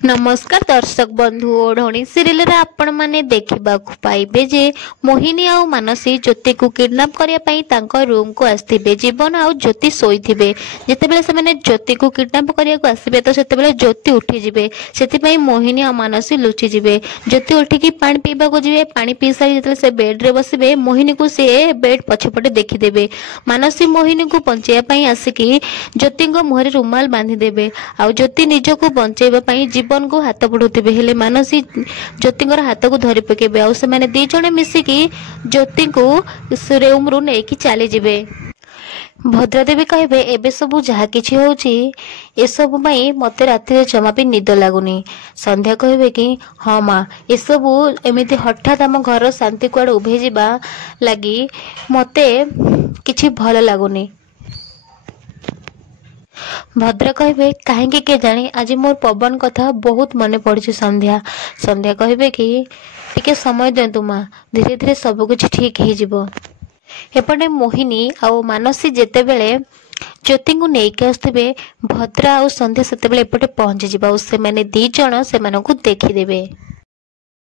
नमस्कार दर्शक बंधु ओढ़णी सीरियल रे आपण माने देखिबा पाइबे जे मोहिनी आ मानसी ज्योति को किडनैप करिया पई तांको रूम को आस्थिबे। जीवन आ ज्योति सोईथिबे। जेतेबेले से माने ज्योति को किडनैप करिया को आसीबे तो सेतेबेले ज्योति उठी जिबे। सेति पई मोहिनी आ मानसी लुचि जिबे। ज्योति उठी की पानी पीबा को जिबे। पानी पी सारी जेतेबेले से बेड रे बसिबे मोहिनी को से बेड पछपटे देखि देबे। मानसी मोहिनी को बंचेया पई आसिकी ज्योति को मुहरे रुमाल बांधी देबे। आ ज्योति निज को बंचेबा पई जीवन को हाथ बढ़ुथिबे हेले मानसी ज्योति हाथ को धरी पकेबे। आ से दी जने मिसिकी ज्योति को रूम रु नेकी चली जिबे। भद्रदेवी कहे एबे सबू जहा किछि होउची ए सब पई मते राति रे जमा भी निद लागुनी। संध्या कहे कि हाँ माँ ए सबू एमिति हठात आम घर शांति कुआडे उभे जिबा लगी मते किछि भल लागुनी। भद्र कहे कहीं के जानी आज मोर पवन कथा बहुत मन पड़ी। संध्या संध्या कहे कि टिके समय दिंतु माँ धीरे धीरे सब कुछ ठीक हो। एपटे मोहिनी आ मानसी जेते बेले ज्योति को लेकिन आसवे भद्रा आ संध्या से एपटे पहुंची जा से दी जन से देखिदेवे।